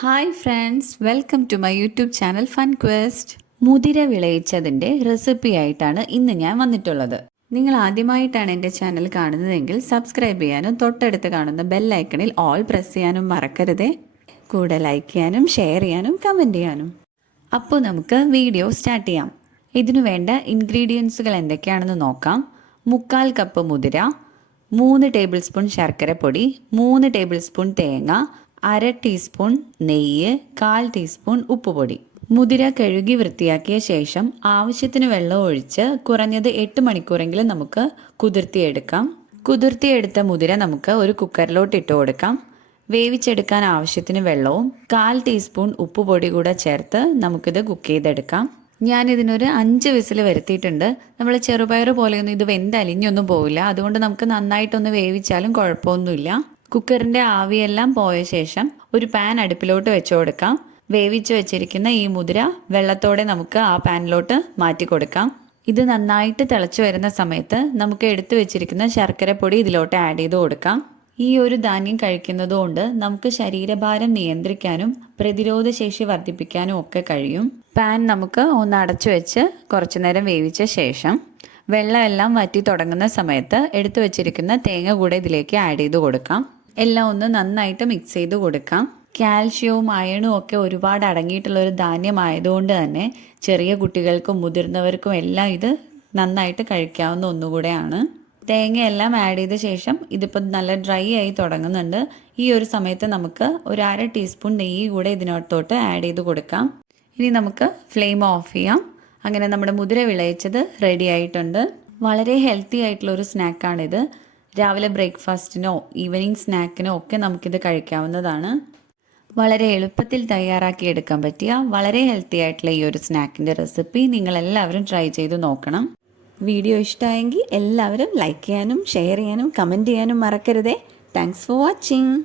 Hi friends, welcome to my YouTube channel fun quest. മുതിര വിളയിച്ചതിൻ്റെ recipe ആയിട്ടാണ് ഇന്ന് ഞാൻ വന്നിട്ടുള്ളത്. നിങ്ങൾ ആദ്യമായിട്ടാണ് എൻ്റെ ചാനൽ കാണുന്നതെങ്കിൽ സബ്സ്ക്രൈബ് ചെയ്യാനും തൊട്ടടുത്ത് കാണുന്ന ബെൽ ഐക്കണിൽ ഓൾ പ്രസ് ചെയ്യാനും മറക്കരുതേ. കൂടെ ലൈക്ക് ചെയ്യാനും ഷെയർ ചെയ്യാനും കമൻറ്റ് ചെയ്യാനും. അപ്പോൾ നമുക്ക് വീഡിയോ സ്റ്റാർട്ട് ചെയ്യാം. ഇതിനു വേണ്ട ഇൻഗ്രീഡിയൻസുകൾ എന്തൊക്കെയാണെന്ന് നോക്കാം. 3/4 കപ്പ് മുതിര, 3 ടേബിൾ സ്പൂൺ ശർക്കര പൊടി, 3 ടേബിൾ സ്പൂൺ തേങ്ങ, 1/2 ടീസ്പൂൺ നെയ്യ്, 1/4 ടീസ്പൂൺ ഉപ്പുപൊടി. മുതിര കഴുകി വൃത്തിയാക്കിയ ശേഷം ആവശ്യത്തിന് വെള്ളം ഒഴിച്ച് കുറഞ്ഞത് 8 മണിക്കൂറെങ്കിലും നമുക്ക് കുതിർത്തിയെടുക്കാം. കുതിർത്തിയെടുത്ത മുതിര നമുക്ക് ഒരു കുക്കറിലോട്ട് ഇട്ട് കൊടുക്കാം. വേവിച്ചെടുക്കാൻ ആവശ്യത്തിന് വെള്ളവും 1/4 ടീസ്പൂൺ ഉപ്പുപൊടി കൂടെ ചേർത്ത് നമുക്കിത് കുക്ക് ചെയ്തെടുക്കാം. ഞാനിതിനൊരു 5 വിസിൽ വരുത്തിയിട്ടുണ്ട്. നമ്മൾ ചെറുപയർ പോലെയൊന്നും ഇത് വെന്തലിഞ്ഞൊന്നും പോവില്ല. അതുകൊണ്ട് നമുക്ക് നന്നായിട്ടൊന്ന് വേവിച്ചാലും കുഴപ്പമൊന്നുമില്ല. കുക്കറിൻ്റെ ആവിയെല്ലാം പോയ ശേഷം ഒരു പാൻ അടുപ്പിലോട്ട് വെച്ച് കൊടുക്കാം. വേവിച്ച് വെച്ചിരിക്കുന്ന ഈ മുതിര വെള്ളത്തോടെ നമുക്ക് ആ പാനിലോട്ട് മാറ്റി കൊടുക്കാം. ഇത് നന്നായിട്ട് തിളച്ചു വരുന്ന സമയത്ത് നമുക്ക് എടുത്തു വെച്ചിരിക്കുന്ന ശർക്കരപ്പൊടി ഇതിലോട്ട് ആഡ് ചെയ്ത് കൊടുക്കാം. ഈ ഒരു ധാന്യം കഴിക്കുന്നത് കൊണ്ട് നമുക്ക് ശരീരഭാരം നിയന്ത്രിക്കാനും പ്രതിരോധ ശേഷി വർദ്ധിപ്പിക്കാനും ഒക്കെ കഴിയും. പാൻ നമുക്ക് ഒന്ന് അടച്ചു വെച്ച് കുറച്ചു നേരം വേവിച്ച ശേഷം വെള്ളമെല്ലാം വറ്റി തുടങ്ങുന്ന സമയത്ത് എടുത്തു വെച്ചിരിക്കുന്ന തേങ്ങ കൂടെ ഇതിലേക്ക് ആഡ് ചെയ്ത് കൊടുക്കാം. എല്ലാം ഒന്ന് നന്നായിട്ട് മിക്സ് ചെയ്ത് കൊടുക്കാം. കാൽഷ്യവും അയണും ഒക്കെ ഒരുപാട് അടങ്ങിയിട്ടുള്ള ഒരു ധാന്യമായതുകൊണ്ട് തന്നെ ചെറിയ കുട്ടികൾക്കും മുതിർന്നവർക്കും എല്ലാം ഇത് നന്നായിട്ട് കഴിക്കാവുന്ന ഒന്നുകൂടെയാണ്. തേങ്ങയെല്ലാം ആഡ് ചെയ്ത ശേഷം ഇതിപ്പോൾ നല്ല ഡ്രൈ ആയി തുടങ്ങുന്നുണ്ട്. ഈ ഒരു സമയത്ത് നമുക്ക് ഒരു 1/2 ടീസ്പൂൺ നെയ്യ് കൂടെ ഇതിനകത്തോട്ട് ആഡ് ചെയ്ത് കൊടുക്കാം. ഇനി നമുക്ക് ഫ്ലെയിം ഓഫ് ചെയ്യാം. അങ്ങനെ നമ്മുടെ മുതിര വിളയിച്ചത് റെഡി ആയിട്ടുണ്ട്. വളരെ ഹെൽത്തി ആയിട്ടുള്ള ഒരു സ്നാക്കാണിത്. രാവിലെ ബ്രേക്ക്ഫാസ്റ്റിനോ ഈവനിങ് സ്നാക്കിനോ ഒക്കെ നമുക്കിത് കഴിക്കാവുന്നതാണ്. വളരെ എളുപ്പത്തിൽ തയ്യാറാക്കി എടുക്കാൻ പറ്റിയ വളരെ ഹെൽത്തി ആയിട്ടുള്ള ഈ ഒരു സ്നാക്കിൻ്റെ റെസിപ്പി നിങ്ങളെല്ലാവരും ട്രൈ ചെയ്ത് നോക്കണം. വീഡിയോ ഇഷ്ടമായെങ്കിൽ എല്ലാവരും ലൈക്ക് ചെയ്യാനും ഷെയർ ചെയ്യാനും കമൻറ്റ് ചെയ്യാനും മറക്കരുതേ. Thanks for watching.